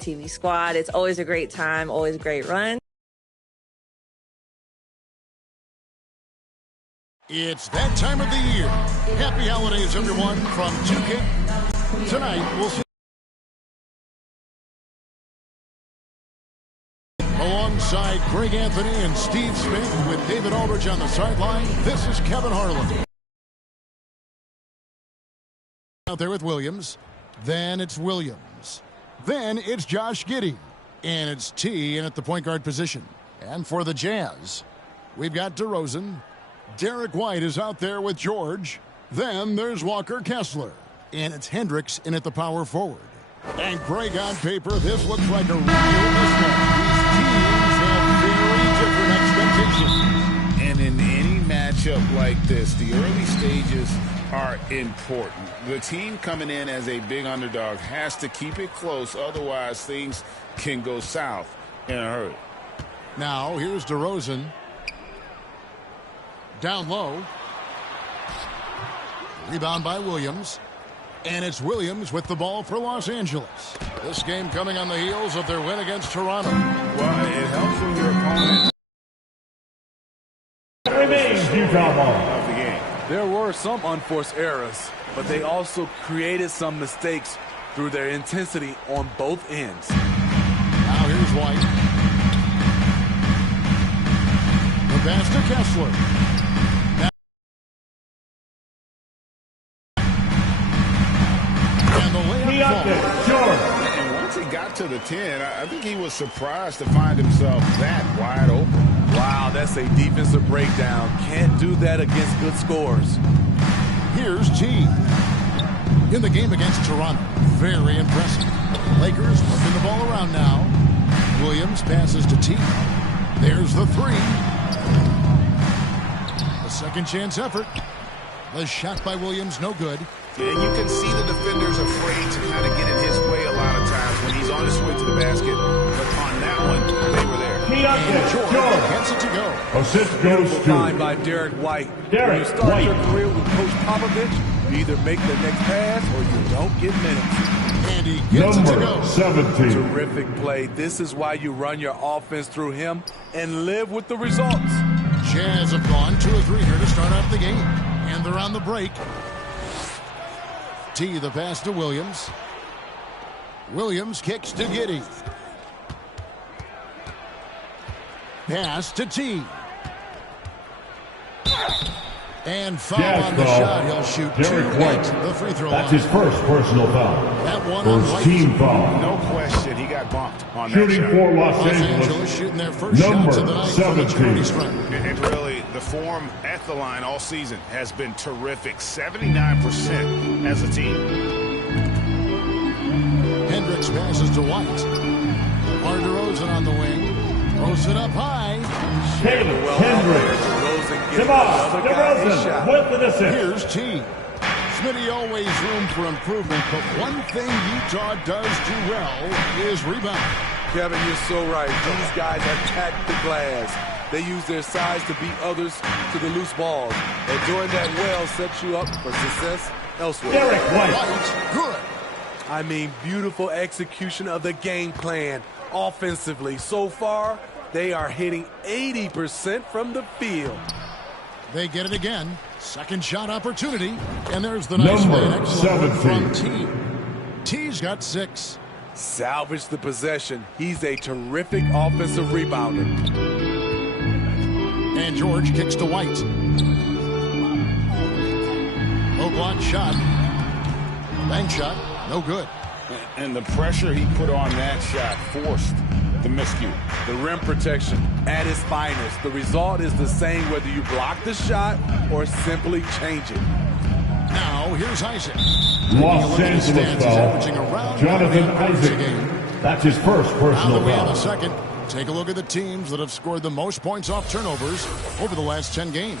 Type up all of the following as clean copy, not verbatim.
TV squad. It's always a great time, always a great run. It's that time of the year. Happy holidays, everyone, from 2K. Tonight, we'll see. Alongside Greg Anthony and Steve Smith with David Aldridge on the sideline, this is Kevin Harlan. Out there with Williams. Then it's Williams. Then it's Josh Giddey. And it's T in at the point guard position. And for the Jazz, we've got DeRozan. Derek White is out there with George. Then there's Walker Kessler. And it's Hendricks in at the power forward. And Greg, on paper, this looks like a real mismatch. These teams have very different expectations. And in any matchup like this, the early stages are important. The team coming in as a big underdog has to keep it close. Otherwise, things can go south in a hurry. Now, here's DeRozan. Down low. Rebound by Williams. And it's Williams with the ball for Los Angeles. This game coming on the heels of their win against Toronto. Well, it helps when your opponent remains Utah ball. Of the game. There were some unforced errors, but they also created some mistakes through their intensity on both ends. Now here's White. The pass to Kessler. And once he got to the 10, I think he was surprised to find himself that wide open. Wow, that's a defensive breakdown. Can't do that against good scores. Here's T. In the game against Toronto. Very impressive. Lakers working the ball around now. Williams passes to T. There's the three. The second chance effort. The shot by Williams, no good. And you can see the defenders afraid to kind of get in his way a lot of times when he's on his way to the basket. But on that one, they were there. And George gets it to go. Assist goes to Find by Derek White. When you start your career with Coach Popovich, you either make the next pass or you don't get minutes. And he gets it to go. Number 17. Terrific play. This is why you run your offense through him and live with the results. Jazz have gone 2 of 3 here to start off the game. And they're on the break. T, the pass to Williams. Williams kicks to Giddey. Pass to T. And foul on the shot. He'll shoot Derek 2 White. at the free throw That's line. his first personal foul. That one on First White. team foul. No question, he got bumped on Shooting that shot. for Los Los Angeles. Angeles shooting their first Number shots of the night from the 17. charity stripe. And really, the form at the line all season has been terrific. 79% as a team. Hendricks passes to White. DeRozan on the wing. Throws it up high. Taylor Hendricks. DeRozan with the assist. Here's T. Smitty, always room for improvement, but one thing Utah does do well is rebound. Kevin, you're so right. These guys attack the glass. They use their size to beat others to the loose balls. And doing that well sets you up for success elsewhere. Derek White. White, good. I mean, beautiful execution of the game plan offensively. So far, they are hitting 80% from the field. They get it again. Second shot opportunity. And there's the nice Number man. Excellent work from 17. T. T's got 6. Salvage the possession. He's a terrific offensive rebounder. And George kicks to White. Low block shot. Bank shot. No good. And the pressure he put on that shot forced the miscue. The rim protection at its finest. The result is the same whether you block the shot or simply change it. Now, here's Isaac. Los Angeles foul. Jonathan Isaac. That's his first Now personal that we have foul. a second, take a look at the teams that have scored the most points off turnovers over the last 10 games.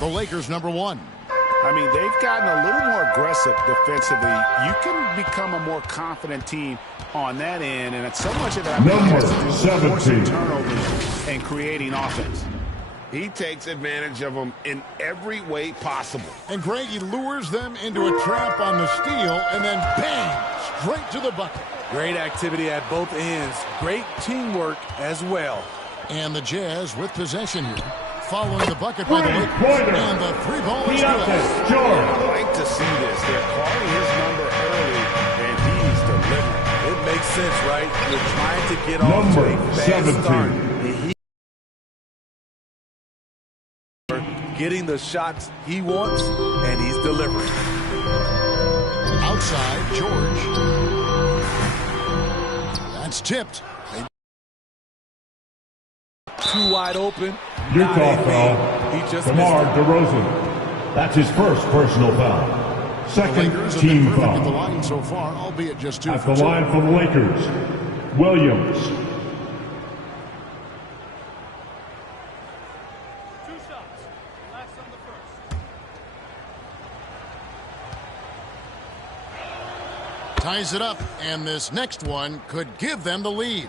The Lakers, number 1. I mean, they've gotten a little more aggressive defensively. You can become a more confident team on that end, and it's so much of that has to do with forcing turnovers and creating offense. He takes advantage of them in every way possible. And Greg, he lures them into a trap on the steal, and then bang, straight to the bucket. Great activity at both ends. Great teamwork as well. And the Jazz with possession here. Following the bucket by the Lakers. And the three ball is good. I like to see this. They're calling his number early, and he's delivering. It makes sense, right? You're trying to get off to a fast start. And he's getting the shots he wants, and he's delivering. Outside, George. That's tipped. Too wide open. Utah foul. He just DeMar DeRozan. That's his first personal foul. Second team foul. At the line so far, albeit just two at for the two. line for the Lakers, Williams. 2 shots. Last on the first. Ties it up, and this next one could give them the lead.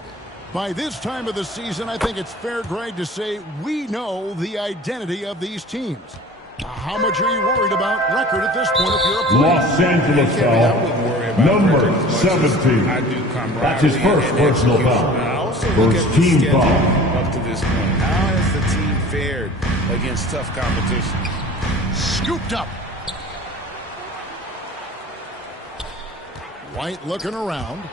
By this time of the season, I think it's fair, Greg, to say we know the identity of these teams. How much are you worried about record at this point if you're a player? Los Angeles foul. Number 17. That's his first personal foul. First team foul. Up to this point, how has the team fared against tough competition? Scooped up. White looking around.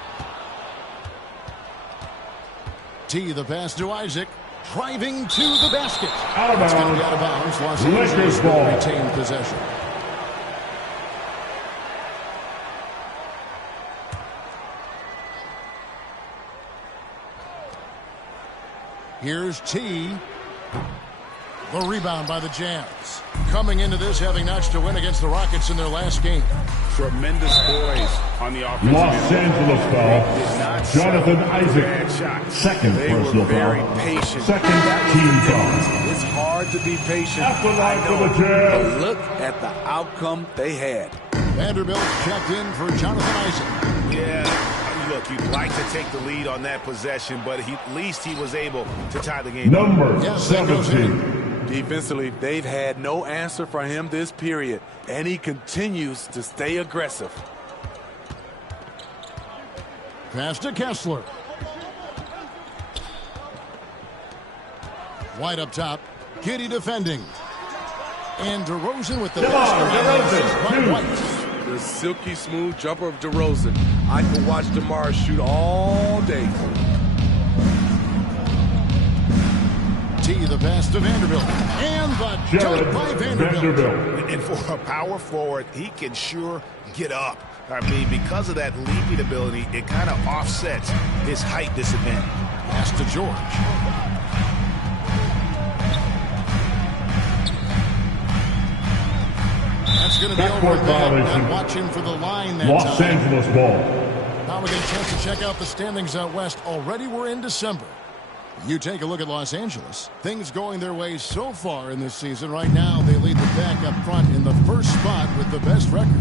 T, the pass to Isaac. Driving to the basket. Out of It's going to be bounds. out of bounds. Los Lakers Angeles ball. will retain possession. Here's T. The rebound by the Jazz. Coming into this, having notched a win against the Rockets in their last game. Tremendous poise on the offensive Los end. Angeles Did foul. not Jonathan settle for bad Isaac. shots. Second They personal were very foul. patient. Second That was team the foul. difference. It's hard to be patient. At the line I for know, the Jazz. but look at the outcome they had. Vanderbilt checked in for Jonathan Isaac. Yeah, look, you'd like to take the lead on that possession, but at least he was able to tie the game. Number Yes, that goes 17. Defensively, they've had no answer for him this period, and he continues to stay aggressive. Pass to Kessler. White up top. Giddy defending. And DeRozan with the basket. By White. The silky smooth jumper of DeRozan. I could watch DeMar shoot all day. T, the pass to Vanderbilt. And the Jared dunk by Vanderbilt. Vanderbilt. And for a power forward, he can sure get up. I mean, because of that leaping ability, it kind of offsets his height disadvantage. Pass to George. That's going to be over Backcourt there. violation. Not watching for the line that Los time. Angeles ball. Now we get a chance to check out the standings out west. Already we're in December. You take a look at Los Angeles. Things going their way so far in this season. Right now, they lead the pack up front in the first spot with the best record.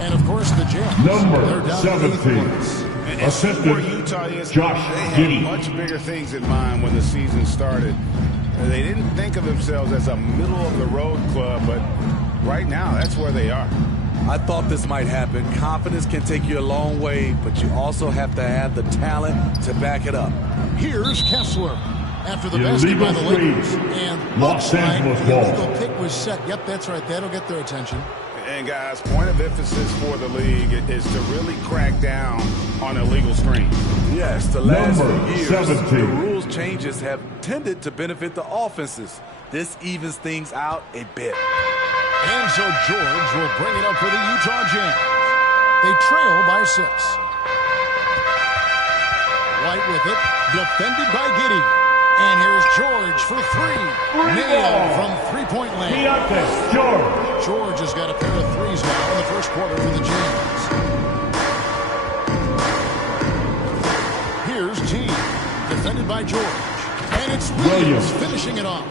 And, of course, the Jazz. Number They're down to 17. 8 points. And Assistant where Utah is, Josh they had Giddey. much bigger things in mind when the season started. They didn't think of themselves as a middle-of-the-road club, but right now, that's where they are. I thought this might happen. Confidence can take you a long way, but you also have to have the talent to back it up. Here's Kessler after the basket by the Illegal Lakers. three. And Los looks like Angeles the ball. illegal pick was set. Yep, that's right. That'll get their attention. And, guys, point of emphasis for the league is to really crack down on illegal screens. Yes, the last Number few years, 17. the rules changes have tended to benefit the offenses. This evens things out a bit. And so George will bring it up for the Utah Jazz. They trail by 6. White with it, defended by Giddey. And here's George for 3. Nailed from three-point land. Deontay George. George has got a pair of threes now in the first quarter for the Jazz. Here's T, defended by George. And it's Williams finishing it off.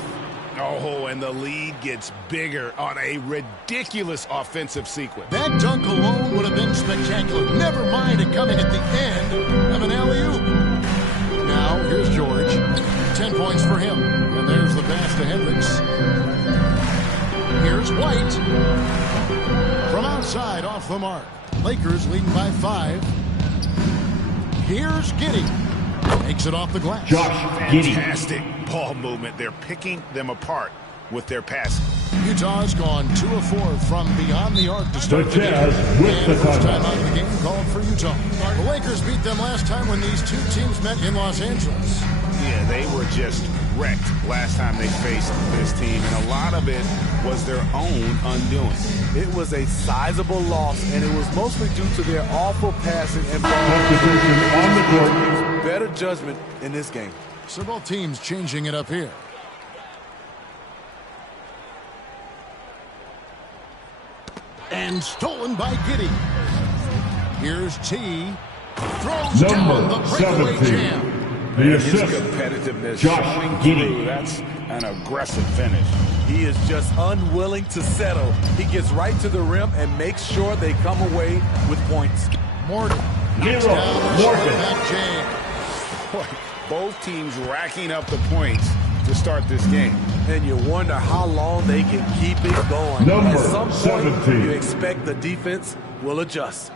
Oh, and the lead gets bigger on a ridiculous offensive sequence. That dunk alone would have been spectacular. Never mind it coming at the end of an alley-oop. Now, here's George. 10 points for him. And there's the pass to Hendricks. Here's White. From outside, off the mark. Lakers leading by 5. Here's Giddey. Makes it off the glass. Fantastic ball movement. They're picking them apart with their passing. Utah's gone 2 of 4 from beyond the arc to start the game. with the First time timeout. out of the game called for Utah. The Lakers beat them last time when these two teams met in Los Angeles. Yeah, they were just wrecked last time they faced this team, and a lot of it was their own undoing. It was a sizable loss, and it was mostly due to their awful passing and ball. Substitution on the court. Better judgment in this game. So both teams changing it up here. And stolen by Giddey. Here's T. Throws down the breakaway 17. jam. The His assist. competitiveness Josh showing Giddey. through. That's an aggressive finish. He is just unwilling to settle. He gets right to the rim and makes sure they come away with points. Morgan. Leroy Down the Morgan. shot, jam. Boy, both teams racking up the points to start this game. And you wonder how long they can keep it going. Number At some point, 17. you expect the defense will adjust.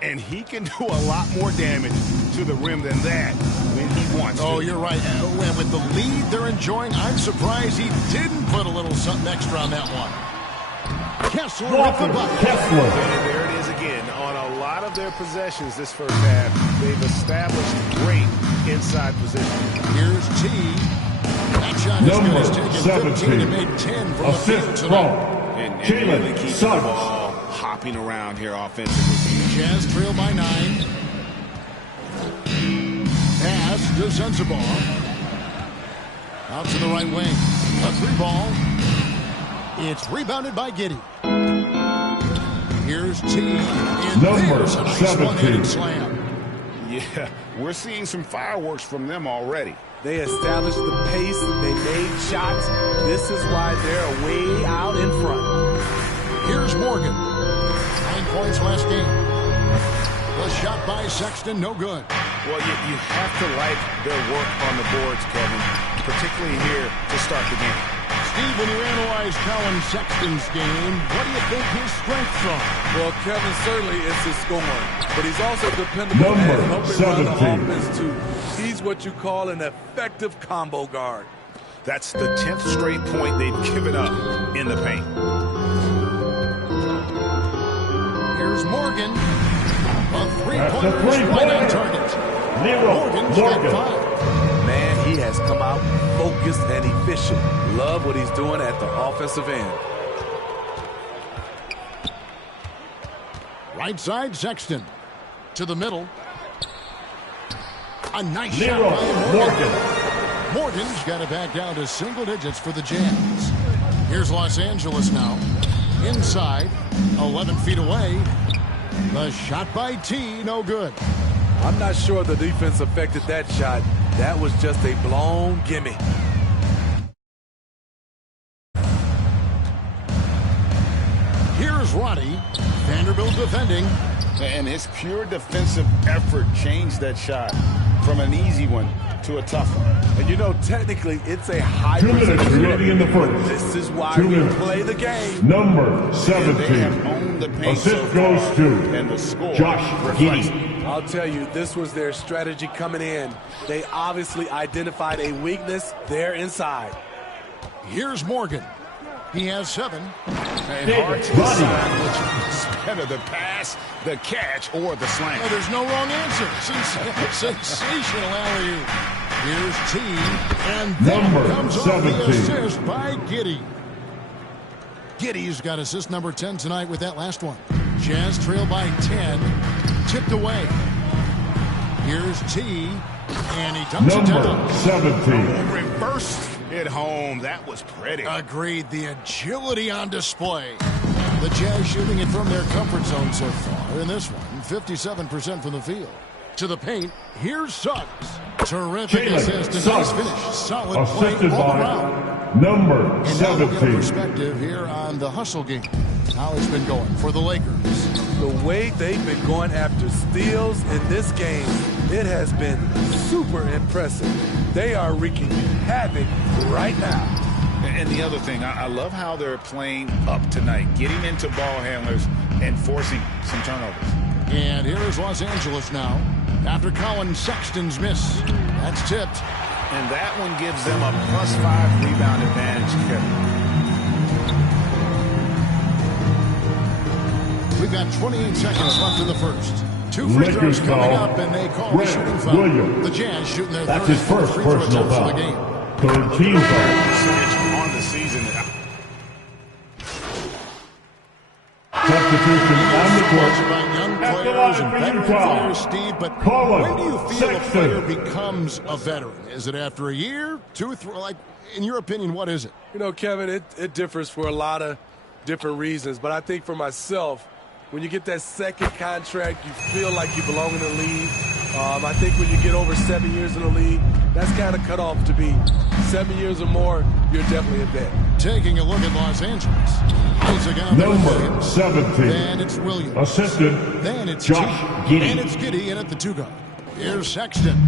And he can do a lot more damage to the rim than that when he wants to. Oh, you're right. And with the lead they're enjoying, I'm surprised he didn't put a little something extra on that one. Kessler with the bucket. Kessler. And there it is again. On a lot of their possessions this first half, they've established great inside position. Here's T. That shot is good. Number He's taken 15 17. and made 10 from the field Assist from tonight. And Jalen really keeping the Suggs. ball hopping around here offensively. Jazz trail by 9. Pass to Sensabaugh. Out to the right wing. A 3-ball. It's rebounded by Giddey. Here's T. And Number there's a nice 17. one-handed slam. Yeah, we're seeing some fireworks from them already. They established the pace. They made shots. This is why they're way out in front. Here's Morgan. 9 points last game. The shot by Sexton, no good. Well, you have to like their work on the boards, Kevin, particularly here to start the game. Steve, when you analyze Colin Sexton's game, what do you think his strengths are? Well, Kevin, certainly it's his scoring, but he's also dependable Number at helping run the 17. offense, too. He's what you call an effective combo guard. That's the 10th straight point they've given up in the paint. Here's Morgan. A That's a three-pointer is three-pointer. right on target. Leroy Morgan's got Morgan. 5. Man, he has come out focused and efficient. Love what he's doing at the offensive end. Right side, Sexton. To the middle. A nice Leroy shot by Morgan. Morgan. Morgan's got it back down to single digits for the Jazz. Here's Los Angeles now. Inside, 11 feet away. The shot by T, no good. I'm not sure the defense affected that shot. That was just a blown gimme. Here's Roddy. Vanderbilt defending. And his pure defensive effort changed that shot from an easy one to a tough one. And you know, technically, it's a high 2 minutes percentage. remaining in the first. This is why 2 we minutes. play the game. Number And they have 17. owned the paint so Assist far, goes to and the score Josh reflects it. Giddey. I'll tell you, this was their strategy coming in. They obviously identified a weakness there inside. Here's Morgan. He has 7. And David hard to Roddy. decide which is better, the pass, the catch, or the slam. Oh, there's no wrong answer. Sensational alley-oop. Here's T. And then Number comes off 17. the assist by Giddey. Giddey's got assist number 10 tonight with that last one. Jazz trail by 10. Tipped away. Here's T. And he dumps it Number down. 17. Reversed it home. That was pretty. Agreed. The agility on display. The Jazz shooting it from their comfort zone so far. In this one, 57% from the field. To the paint, here's Suggs. Terrific Jalen assist and nice Suggs. finish. Solid play Assisted all by around. number And now we'll get a 17. perspective here on the hustle game. How it's been going for the Lakers. The way they've been going after steals in this game, it has been super impressive. They are wreaking havoc right now. And the other thing, I love how they're playing up tonight, getting into ball handlers and forcing some turnovers. And here is Los Angeles now. after Colin Sexton's miss. That's tipped. And that one gives them a +5 rebound advantage, Kevin. We've got 28 seconds left in the first. 2 free throws coming up, and they call the shooting foul. Williams. The Jazz shooting their That's third his first free throw personal attempts foul. of the game. Third team foul. Percentage on the season. Substitution on the court. By young At the players line and for veteran Utah. players, Steve, but Colin when do you feel a Sexton. player becomes a veteran? Is it after a year, 2, 3? Like, in your opinion, what is it? You know, Kevin, it differs for a lot of different reasons. But I think for myself, when you get that second contract, you feel like you belong in the league. I think when you get over 7 years in the league, that's kind of cut off to be 7 years or more, you're definitely a vet. Taking a look at Los Angeles. Once again, Number 17. Then it's Williams. Assistant Then it's Josh T. Giddey. And it's Giddey in at the 2 guard. Here's Sexton.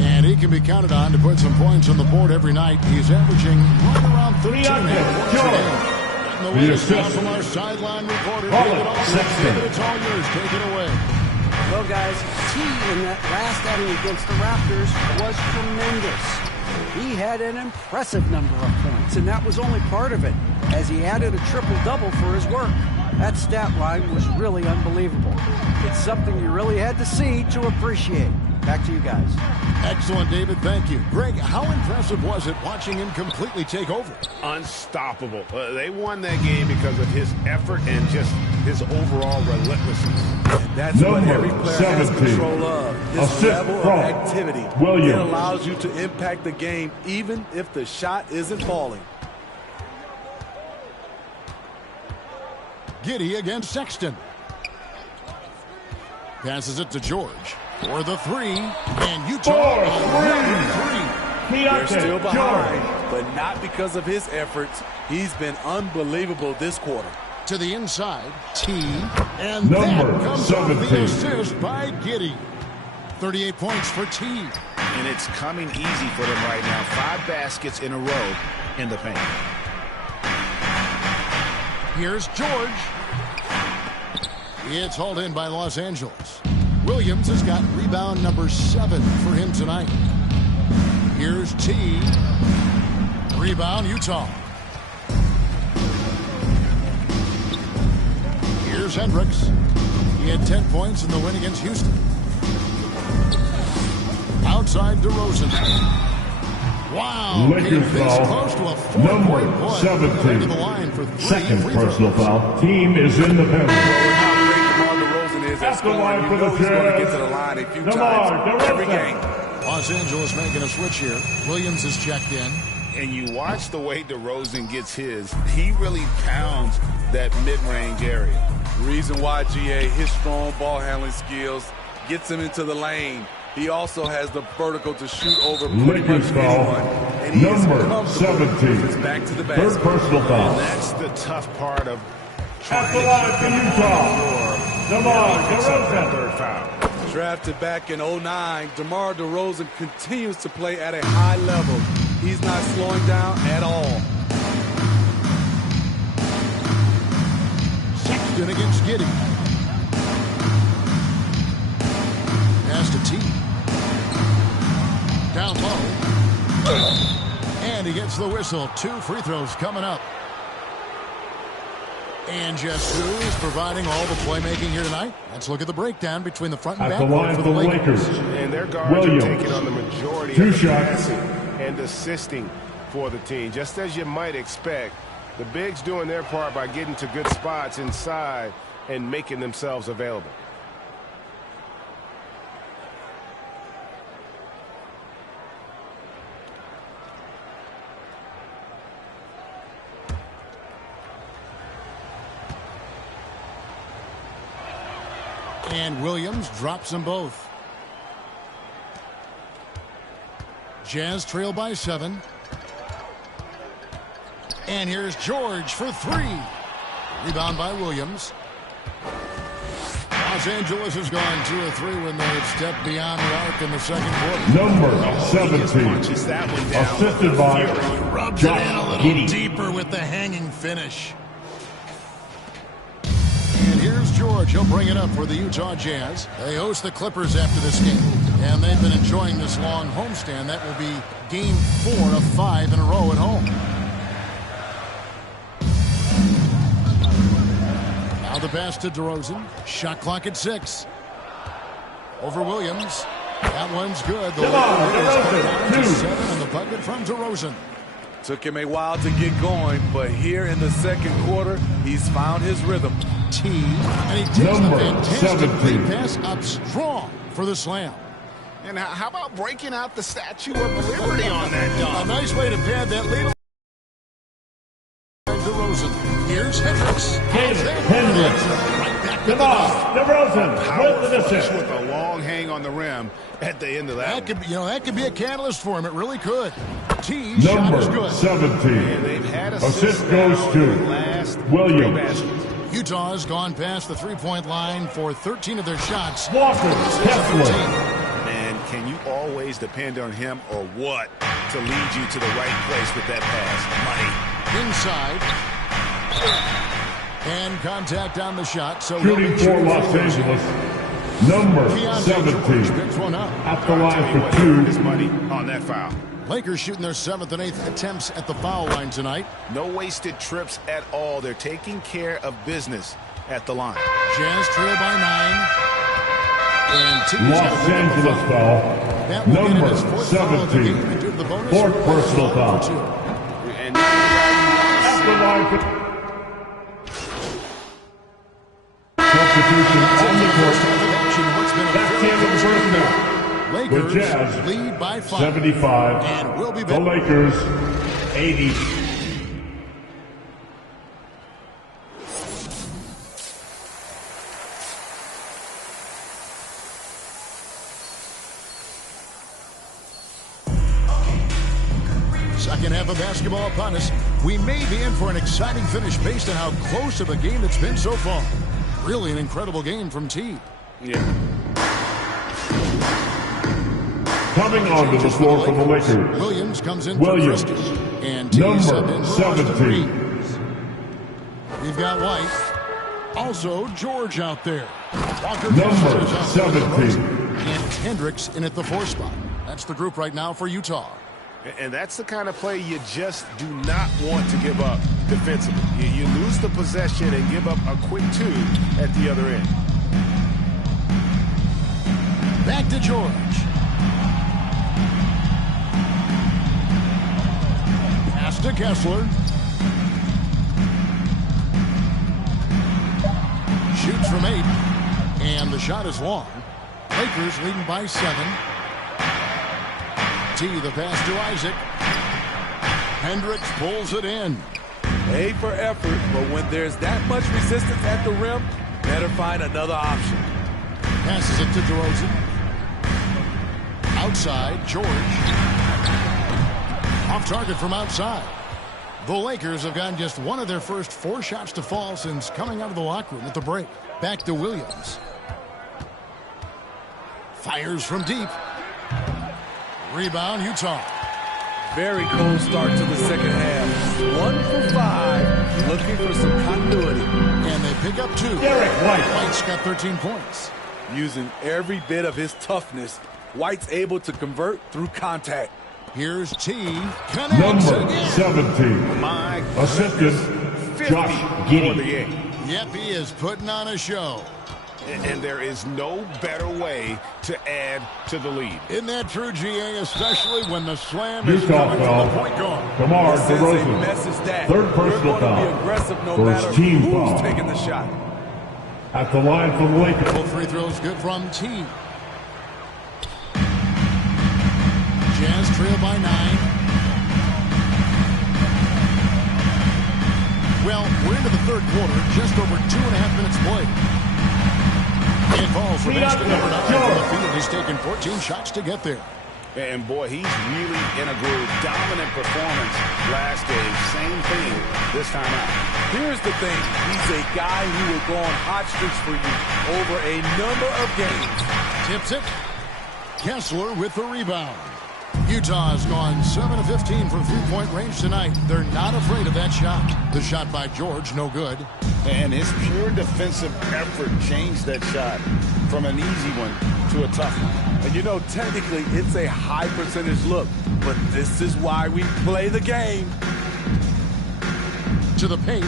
And he can be counted on to put some points on the board every night. He's averaging right around 13 points a game. And the latest now from our sideline reporter, David Aldridge. David, it's all yours. Take it away. Well, guys, T in that last outing against the Raptors was tremendous. He had an impressive number of points, and that was only part of it, as he added a triple-double for his work. That stat line was really unbelievable. It's something you really had to see to appreciate. Back to you guys. Excellent, David. Thank you. Greg, how impressive was it watching him completely take over? Unstoppable. They won that game because of his effort and just his overall relentlessness. And that's what every player has 17. control of. This Assist level of from activity. Williams. It allows you to impact the game even if the shot isn't falling. Giddey against Sexton. Passes it to George for the 3. And Utah on 3. They're still behind, but not because of his efforts. He's been unbelievable this quarter. To the inside, T. And Number that comes 17. off the assist by Giddey. 38 points for T. And it's coming easy for them right now. 5 baskets in a row in the paint. Here's George. It's hauled in by Los Angeles. Williams has got rebound number 7 for him tonight. Here's T. Rebound, Utah. Here's Hendricks. He had 10 points in the win against Houston. Outside DeRozan. Wow. Lakers foul. Close to a 4-point Number play. 17. To the line for 3 Second free personal throws. foul. Team is in the penalty. How great DeMar DeRozan is at At the scoring. line You for know the he's going to Jazz, get to the line a few DeMar times every DeRozan. game. Los Angeles making a switch here. Williams is checked in. And you watch the way DeRozan gets his. He really pounds that mid-range area. Reason why, GA, his strong ball handling skills gets him into the lane. He also has the vertical to shoot over pretty much Lakers foul. anyone. And he is Number comfortable 17. with his back to the Third basket. personal foul. And that's the tough part of At trying the to line keep for him on Utah. the floor. DeMar Picks up that DeRozan. third foul. Drafted back in 2009, DeMar DeRozan continues to play at a high level. He's not slowing down at all. Sexton against Giddey. Pass to T. Down low. And he gets the whistle. 2 free throws coming up. And just who's providing all the playmaking here tonight? Let's look at the breakdown between the front and At back the line for the Lakers. And their guards Williams. are taking on the majority 2 of the shots. passing and assisting for the team. Just as you might expect, the bigs doing their part by getting to good spots inside and making themselves available. And Williams drops them both. Jazz trail by 7. And here's George for 3. Rebound by Williams. Los Angeles has gone 2 of 3 when they've stepped beyond the arc in the second quarter. Number 17. Punches that one down. Assisted by Rubs it in a Josh little Giddey. deeper with the hanging finish. And here Here's George. He'll bring it up for the Utah Jazz. They host the Clippers after this game, and they've been enjoying this long homestand. That will be game 4 of 5 in a row at home. Now the pass to DeRozan. Shot clock at 6. Over Williams. That one's good. The Lakers 7 in the bucket from DeRozan. Took him a while to get going, but here in the second quarter, he's found his rhythm. T, and he takes the fantastic lead pass up strong for the slam. And how about breaking out the Statue of Liberty on that dunk? A nice way to pad that lead. DeRozan. Here's Hendricks. Hendricks. Right back Come on, DeRozan. Powerful with a long hang on the rim at the end of that. That could be a catalyst for him. It really could. T Number shot is good. 17. And they've had assist goes to Williams. Utah has gone past the three-point line for 13 of their shots. Walker Kessler. And can you always depend on him or what to lead you to the right place with that pass? Money. Inside. And contact on the shot. So Shooting for Los Angeles. Number 17. Picks one up. At the line for 2. His money on that foul. Lakers shooting their 7th and 8th attempts at the foul line tonight. No wasted trips at all. They're taking care of business at the line. Jazz trail by 9. And T's Los Angeles foul. Number 17. Fourth personal foul. And At the line for substitution on the court. That's the end of the first half. Lakers The Jazz lead by 5. 75. And we'll be The back. Lakers 80. Second half of basketball upon us. We may be in for an exciting finish based on how close of a game it's been so far. Really an incredible game from T. yeah. Coming onto the floor for the Lakers. Williams comes in Williams. for Christie. And T Number sub in for Austin 17. Reeves. We've got White. Also George out there. Walker Number Kessler is out there with 17. and Hendricks in at the 4 spot. That's the group right now for Utah. And that's the kind of play you just do not want to give up defensively. You lose the possession and give up a quick 2 at the other end. Back to George. Pass to Kessler. Shoots from 8. And the shot is long. Lakers leading by 7. T, the pass to Isaac. Hendricks pulls it in. A for effort, but when there's that much resistance at the rim, better find another option. Passes it to DeRozan. Outside, George. Off target from outside. The Lakers have gotten just one of their first 4 shots to fall since coming out of the locker room at the break. Back to Williams. Fires from deep. Rebound, Utah. Very cold start to the second half. 1 for 5, looking for some continuity. And they pick up 2. Derek White. White's got 13 points. Using every bit of his toughness, White's able to convert through contact. Here's T. Connects Number again. 17. My Assistant 50 Josh for the Giddey. game. Yep, he is putting on a show. And there is no better way to add to the lead. Isn't that true, GA, especially when the slam is Utah coming from foul. the point guard? Kamar This is a DeRozan. message that Third we're personal going to be foul. aggressive no First matter team who's foul. taking the shot. At the line for the Lakers. Both free throws good from T. Jazz trail by 9. Well, we're into the third quarter, just over 2.5 minutes played. And falls for basket number 9 from the field. He's taken 14 shots to get there. And boy, he's really in a groove. Dominant performance last game. Same thing this time out. Here's the thing. He's a guy who will go on hot streaks for you over a number of games. Tips it. Kessler with the rebound. Utah's gone 7 of 15 from three-point range tonight. They're not afraid of that shot. The shot by George, no good. And his pure defensive effort changed that shot from an easy one to a tough one. And you know, technically, it's a high percentage look, but this is why we play the game. To the paint.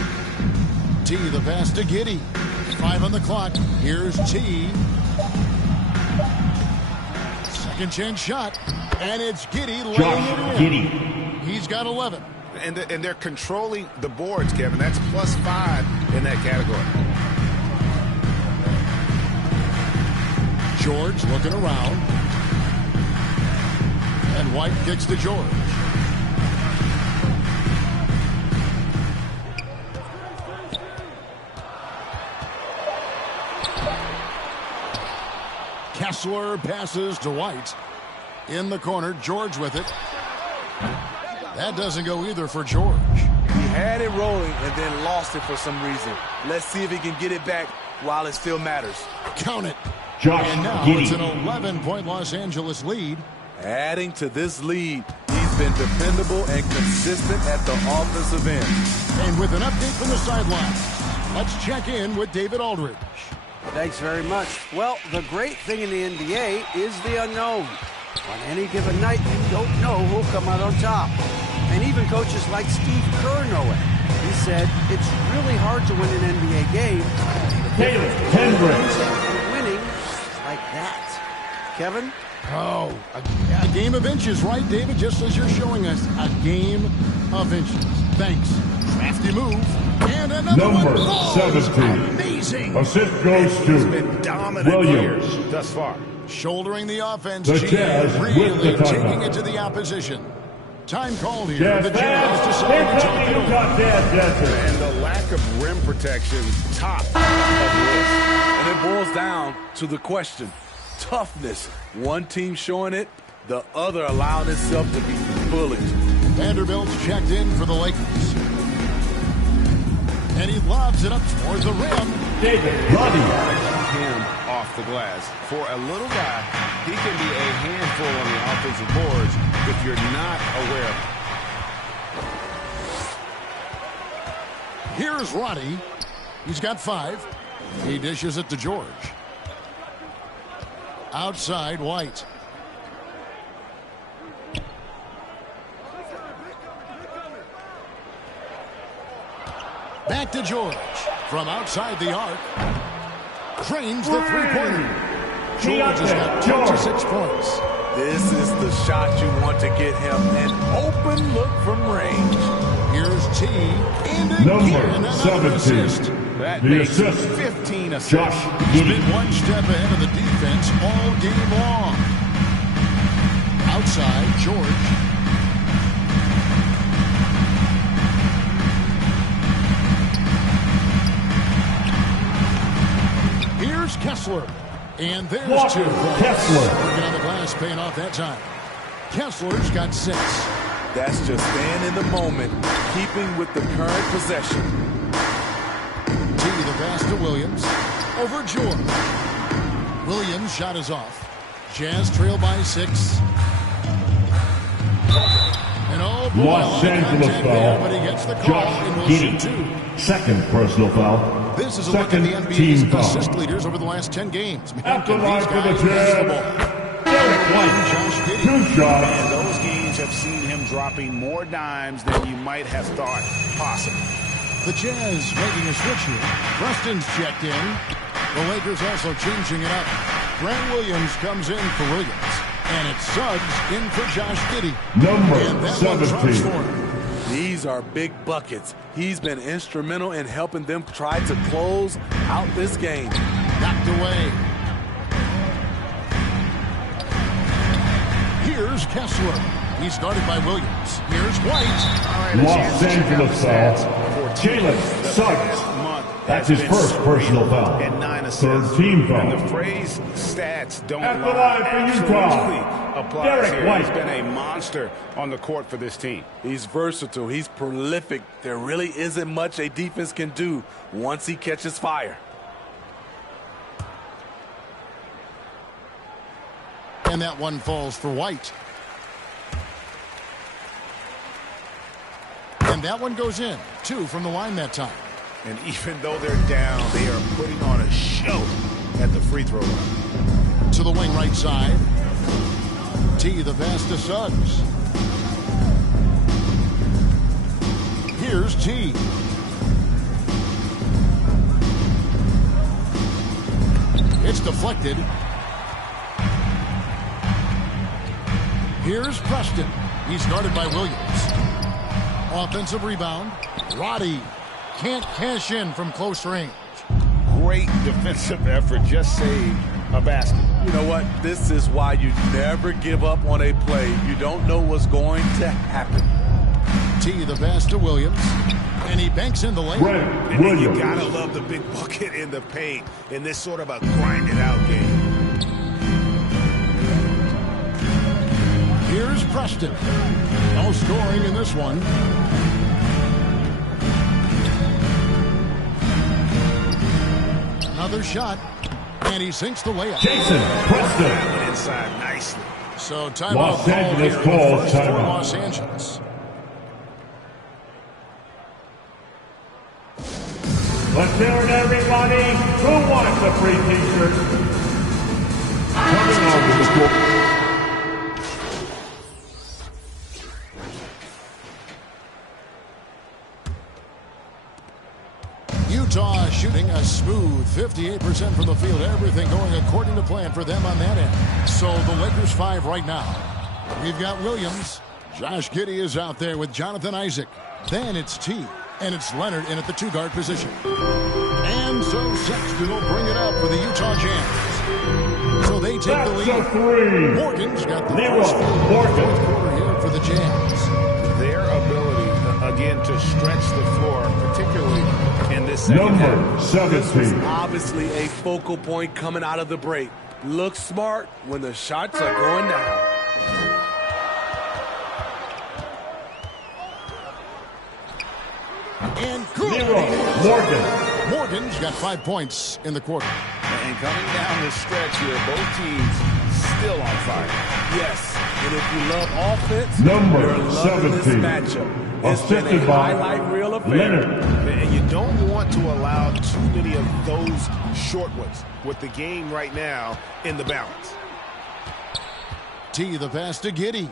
T, the pass to Giddey. 5 on the clock. Here's T. Second chance shot. And it's Giddey laying it in. Giddey. He's got 11. And they're controlling the boards, Kevin. That's +5 in that category. George looking around. And White kicks to George. Kessler passes to White. In the corner, George with it. That doesn't go either for George. He had it rolling and then lost it for some reason. Let's see if he can get it back while it still matters. Count it. Josh And now Giddey. it's an 11-point Los Angeles lead. Adding to this lead, he's been dependable and consistent at the offensive end. And with an update from the sideline, let's check in with David Aldridge. Thanks very much. Well, the great thing in the NBA is the unknown. On any given night, you don't know who'll come out on top. And even coaches like Steve Kerr know it. He said it's really hard to win an NBA game. Taylor Hendricks. Winning like that. Kevin? Oh, a game of inches, right, David? Just as you're showing us, a game of inches. Thanks. Crafty move. And another Number one falls. 17. Amazing. Assist goes He's been to dominant Williams. here thus far. Shouldering the offense. The G Jazz with really the timeout. taking it to the opposition. Time called here. Jazz The Jazz fans, decided here to come talk the it over. Utah Jazz dancers. And the lack of rim protection, top of the list. And it boils down to the question. Toughness. One team showing it, the other allowing itself to be bullied. Vanderbilt's checked in for the Lakers. And he lobs it up toward the rim. David Roddy. Him off the glass. For a little guy, he can be a handful on the offensive boards if you're not aware of it. Here's Roddy. He's got 5. He dishes it to George. Outside, White. Back to George. From outside the arc. Cranes the three-pointer. George has got 26 points. This is the shot you want to get him. An open look from range. Here's T. And again, Number another 17. assist. That The makes assist. 15 assists. Josh He's Giddey. been one step ahead of the defense all game long. Outside, George. Here's Kessler. And there's Walker 2 points. Kessler. Working on the glass, paying off that time. Kessler's got 6. That's just staying in the moment, keeping with the current possession. T, the pass to Williams. Over George. Williams' shot is off. Jazz trail by 6. And oh boy, Los Angeles contact there, foul. but he gets the call and will shoot 2. Giddey. Second personal foul. This is a look at Second the NBA's team foul. assist leaders over the last 10 games. Man, At the can line these for the guys pass the Jazz. ball. Derek White. Josh Giddey. 2 shots. And those games have seen him dropping more dimes than you might have thought possible. The Jazz making a switch here. Preston's checked in. The Lakers also changing it up. Grant Williams comes in for Williams. And it's Suggs in for Josh Giddey. Number And that one drops 17. for him. These are big buckets. He's been instrumental in helping them try to close out this game. Knocked away. Here's Kessler. He's guarded by Williams. Here's White. Los Angeles foul. Jalen Suggs. That's his first personal foul. And 9 assists. Third team foul. And the phrase stats don't At the lie line for absolutely Utah, applies Derek here. White. He's been a monster on the court for this team. He's versatile. He's prolific. There really isn't much a defense can do once he catches fire. And that one falls for White. that one goes in. 2 from the line that time. And even though they're down, they are putting on a show at the free throw line. To the wing right side. T, the pass to Suggs. Here's T. It's deflected. Here's Preston. He's guarded by Williams. Offensive rebound. Roddy can't cash in from close range. Great defensive effort. Just saved a basket. You know what? This is why you never give up on a play. You don't know what's going to happen. T, the pass to Williams. And he banks in the lane. And you gotta love the big bucket in the paint in this sort of a grind-it-out game. Here's Preston. No scoring in this one. Another shot. And he sinks the layup. Jason Preston. Went inside nicely. So timeout Los Angeles called calls for timeout. Los Angeles. Let's hear it, everybody. Who wants a free t-shirt? Coming over the court. Utah shooting a smooth 58% from the field. Everything going according to plan for them on that end. So the Lakers 5 right now. We've got Williams. Josh Giddey is out there with Jonathan Isaac. Then it's T. And it's Leonard in at the 2-guard position. And so Sexton will bring it up for the Utah Jazz. So they take the lead. Morgan's got the first fourth quarter here for the Jazz. Their ability, again, to stretch the floor, particularly in this second half. Number 17. This was obviously a focal point coming out of the break. Look smart when the shots are going down. And good. Morgan. Morgan's got 5 points in the quarter. And coming down the stretch here, both teams still on fire. Yes, and if you love offense, Number you're loving this 17. matchup. It's been Assisted a by highlight reel affair. Leonard. And you don't want to allow too many of those short ones with the game right now in the balance. T, the pass to Giddey.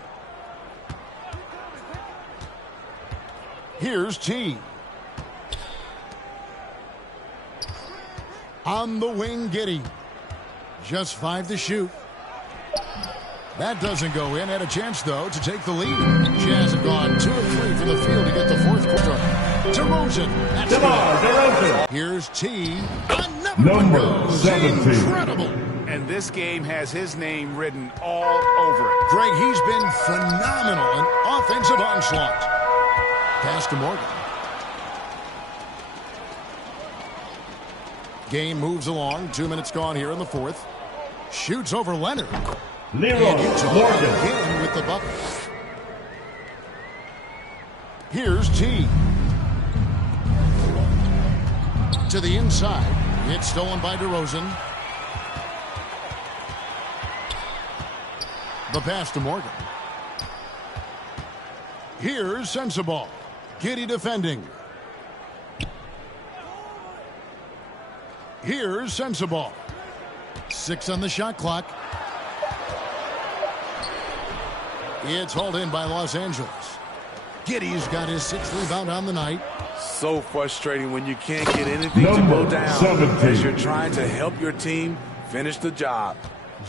Here's T. On the wing, Giddey. Just 5 to shoot. That doesn't go in. Had a chance, though, to take the lead. Jazz have gone 2 of 3 from the field to get the fourth quarter. DeRozan. That's DeRozan. Here's T. Another Number one goes. 17. Incredible. And this game has his name written all over it. Greg, he's been phenomenal. An offensive onslaught. Pass to Morgan. Game moves along. 2 minutes gone here in the fourth. Shoots over Leonard. Leroy Morgan. Again with the bucket. Here's T. To the inside. It's stolen by DeRozan. The pass to Morgan. Here's Sensabaugh. Giddey defending. Here's Sensabaugh. 6 on the shot clock. It's hauled in by Los Angeles. Giddey's got his 6th rebound on the night. So frustrating when you can't get anything Number to go down 17. as you're trying to help your team finish the job.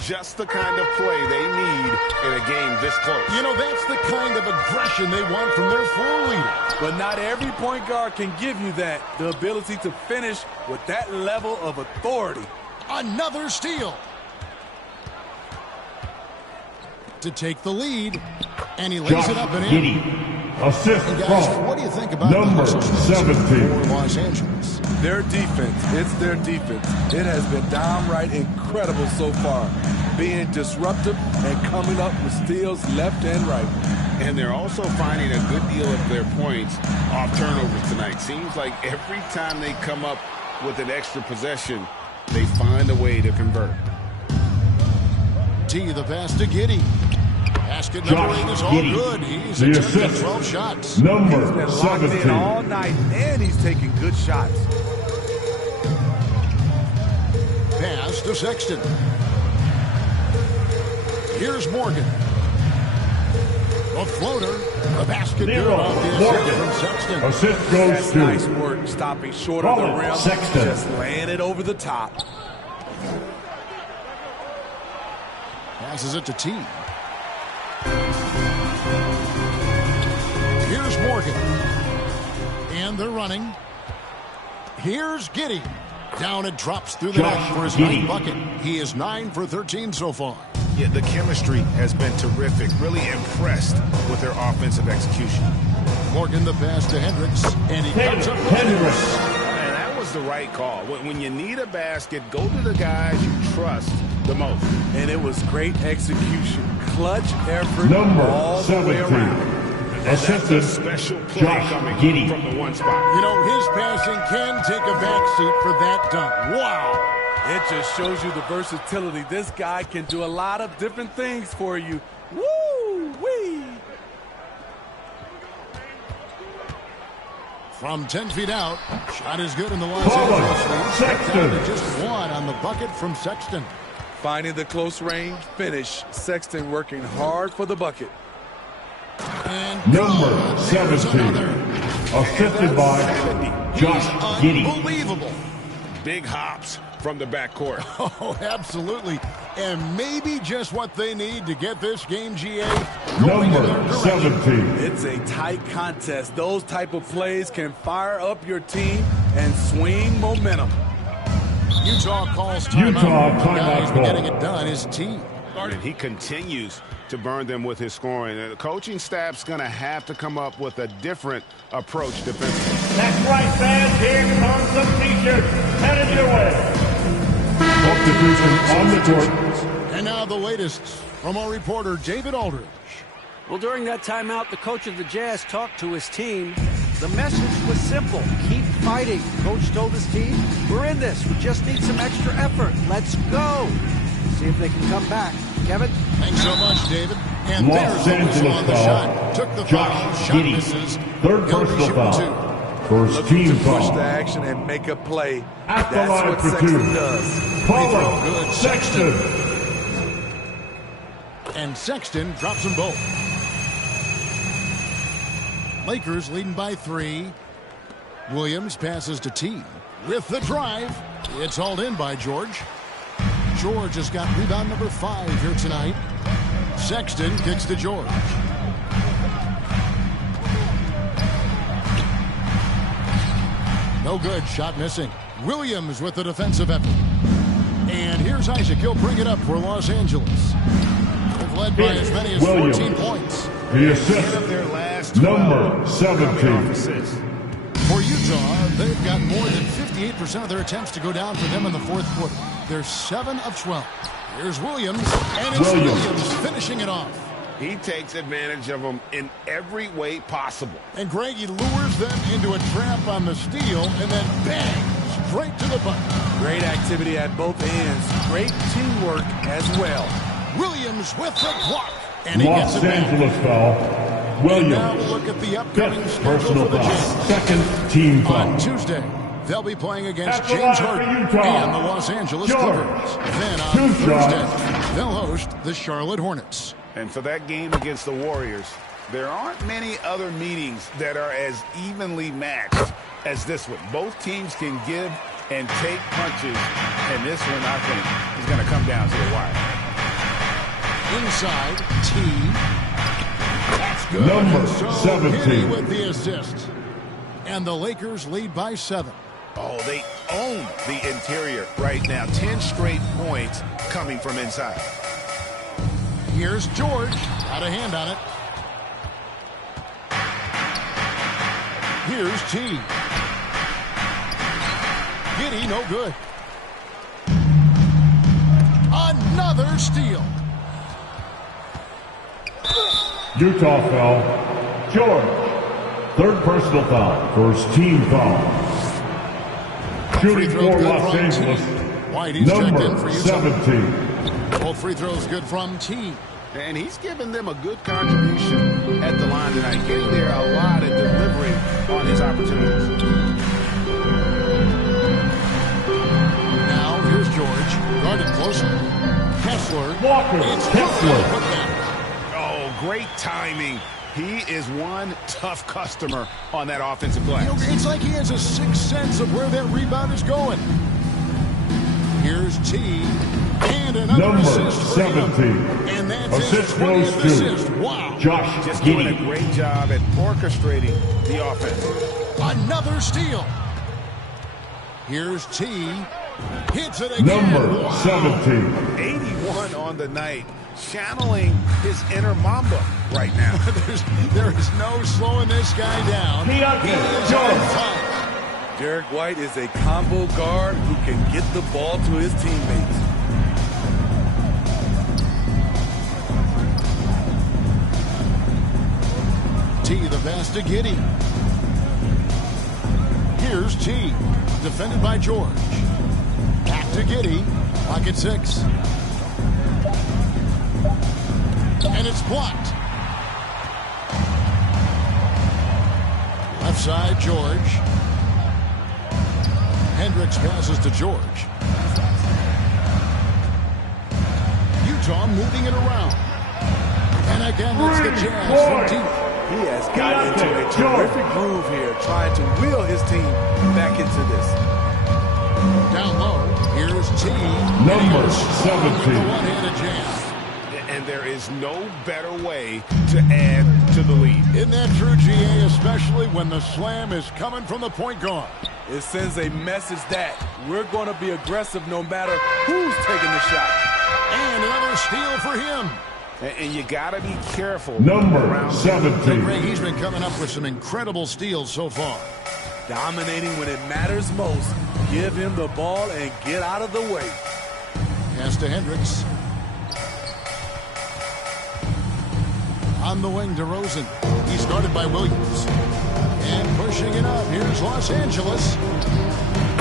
Just the kind of play they need in a game this close. You know, that's the kind of aggression they want from their floor leader. But not every point guard can give you that, the ability to finish with that level of authority. Another steal. To take the lead. And he lays Josh it up and in. Giddey. Assist And guys, from what do you think about number the 17. for Los Angeles? Their defense, it's their defense. It has been downright incredible so far, being disruptive and coming up with steals left and right. And they're also finding a good deal of their points off turnovers tonight. Seems like every time they come up with an extra possession, they find a way to convert. T, the pass to Giddey. Basket number 8 is all good. He's attempted 12 shots. Number He's been locked in 17. all night, and he's taking good shots. Pass to Sexton. Here's Morgan. A floater. The basket good off the assist from Sexton. Assist goes That's to nice work, stopping short of the rim. Sexton. Just laying it over the top. Passes it to T. Here's Morgan. And they're running. Here's Giddey. Down it drops through the net for his ninth bucket. He is 9 for 13 so far. Yeah, the chemistry has been terrific. Really impressed with their offensive execution. Morgan the pass to Hendricks. And he comes up with Hendricks. And that was the right call. When you need a basket, go to the guys you trust the most. And it was great execution. Clutch effort all the way 17. around. Assistant Special play Josh coming Giddey. from the one spot. You know, his passing can take a backseat for that dunk. Wow. It just shows you the versatility. This guy can do a lot of different things for you. Woo-wee! From 10 feet out, shot is good in the Los Angeles lead. Sexton. Down to just 1 on the bucket from Sexton. Finding the close range finish. Sexton working hard for the bucket. And Number there's 17. another. Assisted by Josh Giddey. Unbelievable. Big hops from the backcourt. Oh, absolutely. And maybe just what they need to get this game, GA, Number 17. It's a tight contest. Those type of plays can fire up your team and swing momentum. Utah calls timeout. Utah The guy who's been timeout getting call. it done is T. And he continues to burn them with his scoring. And the coaching staff's going to have to come up with a different approach defensively. That's right, fans. Here comes the T-shirt. Headed your way. Substitution on the court. And now the latest from our reporter, David Aldridge. Well, during that timeout, the coach of the Jazz talked to his team. The message was simple. Keep fighting. Coach told his team, we're in this. We just need some extra effort. Let's go. See if they can come back. Kevin? Thanks so much, David. And Los there's the whistle on the Angeles shot. foul. Took the Josh foul. Shot Giddey. misses. Third He'll be personal shooting foul. 2. First Looking team to push foul. the action and make a play. At the That's line what for Sexton 2. does. Paula Good. Sexton. And Sexton drops them both. Lakers leading by 3. Williams passes to T. With the drive. It's hauled in by George. George has got rebound number 5 here tonight. Sexton kicks to George. No good. Shot missing. Williams with the defensive effort. And here's Isaac. He'll bring it up for Los Angeles. They've led by as many as 14 points. The assist. Of their last 12 Number coming 17. off assists. For Utah, they've got more than 58% of their attempts to go down for them in the fourth quarter. They're 7 of 12. Here's Williams, and it's Williams finishing it off. He takes advantage of them in every way possible. And Greg, he lures them into a trap on the steal, and then bang, straight to the bucket. Great activity at both ends. Great teamwork as well. Williams with the block, and he gets Los it back. Angeles foul. And now Williams. we'll look at the upcoming Fifth schedule personal for the foul. Jazz. Second team On foul. Tuesday, they'll be playing against At the James line for Harden Utah, and the Los Angeles George. Clippers. Then on 2 Thursday, shots. they'll host the Charlotte Hornets. And for that game against the Warriors, there aren't many other meetings that are as evenly matched as this one. Both teams can give and take punches, and this one, I think, is going to come down to the wire. Inside, T. That's good. Number And so 17. Giddey with the assist. And the Lakers lead by 7. Oh, they own the interior right now. 10 straight points coming from inside. Here's George. Got a hand on it. Here's T. Giddey, no good. Another steal. Utah foul. George. Third personal foul. First team foul. Free Shooting throw for good Los from Angeles. T. White, he's checked in Number for Utah. 17. Both free throws good from T. And he's given them a good contribution at the line tonight, getting there a lot and delivering on his opportunities. Now, here's George, guarded closer. Kessler. Walker. It's Kessler. Oh, great timing. He is one tough customer on that offensive glass. You know, it's like he has a sixth sense of where that rebound is going. Here's T. And another Number assist for him. 17. And that's Assist his 20th goes to assist. Wow. Josh Just doing a Giddey. great job at orchestrating the offense. Another steal. Here's T. Hits it again. Number Wow. 17. 81 on the night, channeling his inner Mamba right now. There is no slowing this guy down. He is on fire. Derek White is a combo guard who can get the ball to his teammates. T, the pass to Giddey. Here's T, defended by George. Back to Giddey, pocket 6. And it's blocked. Left side, George. Hendricks passes to George. Utah moving it around. And again, it's the Jazz from T. He has got into a terrific groove here, trying to wheel his team back into this. Down low, here's T. Number The 17. one-handed jam. And there is no better way to add to the lead. Isn't that true, GA, especially when the slam is coming from the point guard? It sends a message that we're going to be aggressive no matter who's taking the shot. And another steal for him. And you got to be careful. Number around Look, 17. Ray, he's been coming up with some incredible steals so far. Dominating when it matters most. Give him the ball and get out of the way. Pass to Hendricks. On the wing to Rosen. He's guarded by Williams. And pushing it up. Here's Los Angeles.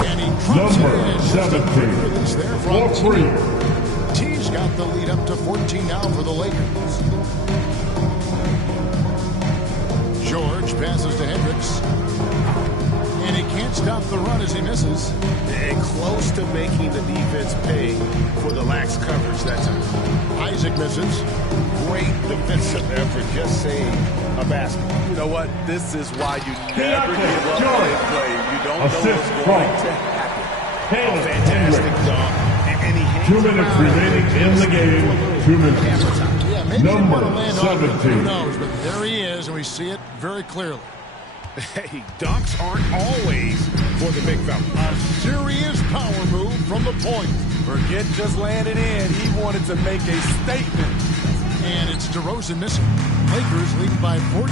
And he drops Number it in. Just a quick 17. release there from For T. free. T's got the lead up to 14 now for the Lakers. George passes to Hendricks. And he can't stop the run as he misses. and close to making the defense pay for the lax coverage that time. Isaac misses. Great defensive effort, just saved a basket. You know what? This is why you never give up George. on a play. You don't know Assist what's going from to happen. Taylor Fantastic Hendricks. dunk. And he hangs 2 minutes around remaining in the game. 2 minutes. Yeah, maybe he Number want to land on it, but 17. who knows? But there he is, and we see it very clearly. Hey, dunks aren't always for the big fella. A serious power move from the point. Forget just landing in. He wanted to make a statement. And it's DeRozan missing. Lakers lead by 14.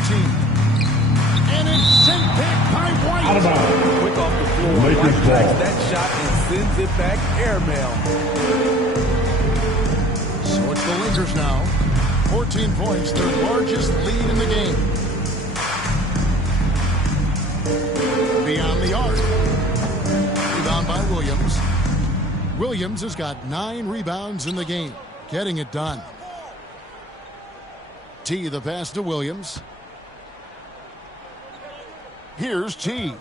And it's sent back by White. Out of bounds. Quick off the floor. Lakers White tracks ball. that shot and sends it back airmail. So it's the Lakers now. 14 points, their largest lead in the game. Beyond the arc. Rebound by Williams. Williams has got 9 rebounds in the game. Getting it done. T, the pass to Williams. Here's T.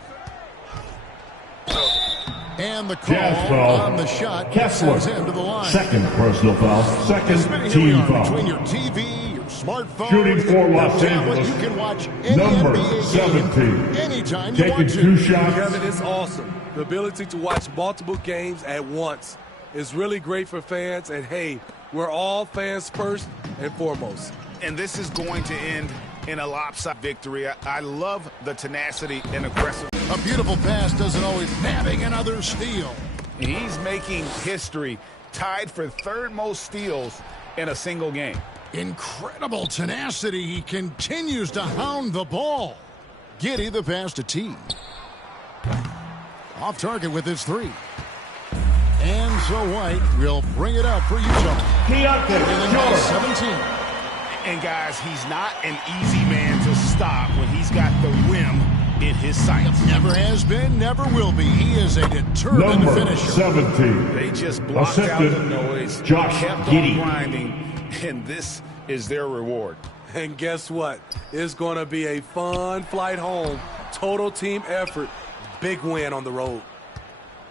And the Jazz call foul. on the shot Kessler. sends him to the line. Second personal foul. Second Here we team are, foul. between your TV, your smartphone, Shooting for Los your tablet, Angeles. you can watch any Number NBA 17. game anytime you Taking want 2 to. shots. Kevin, it's awesome. The ability to watch multiple games at once is really great for fans. And, hey, we're all fans first and foremost. And this is going to end in a lopsided victory. I love the tenacity and aggressive. A beautiful pass doesn't always nabbing another steal. He's making history, tied for third most steals in a single game. Incredible tenacity. He continues to hound the ball. Giddey the pass to T. Off target with his 3. And so White will bring it up for Utah. Keontae And by George. 17. And guys, he's not an easy man to stop when he's got the rim in his sights. Never has been, never will be. He is a determined Number finisher. 17. They just blocked out Assistant, the noise, Josh kept Giddey. on grinding, and this is their reward. And guess what? It's going to be a fun flight home. Total team effort. Big win on the road.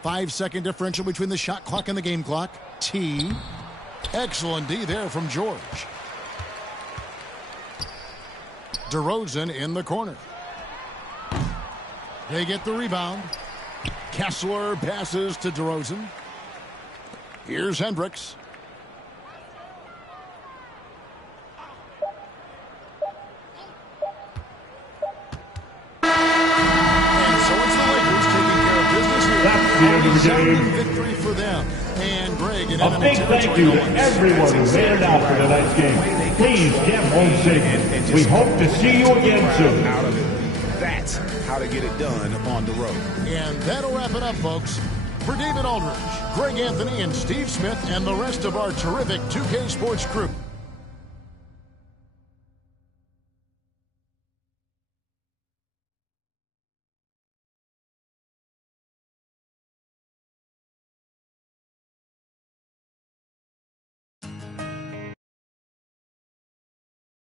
5-second differential between the shot clock and the game clock. T. Excellent D there from George. DeRozan in the corner. They get the rebound. Kessler passes to DeRozan. Here's Hendricks. And so it's the Lakers taking care of business here. That's the end of the game. Victory for them. And Greg, in A enemy big thank territory. you to everyone who manned out for tonight's game. Please get home safe. We hope to see you again soon. Out of it. That's how to get it done on the road. And that'll wrap it up, folks. For David Aldridge, Greg Anthony, and Steve Smith, and the rest of our terrific 2K Sports crew,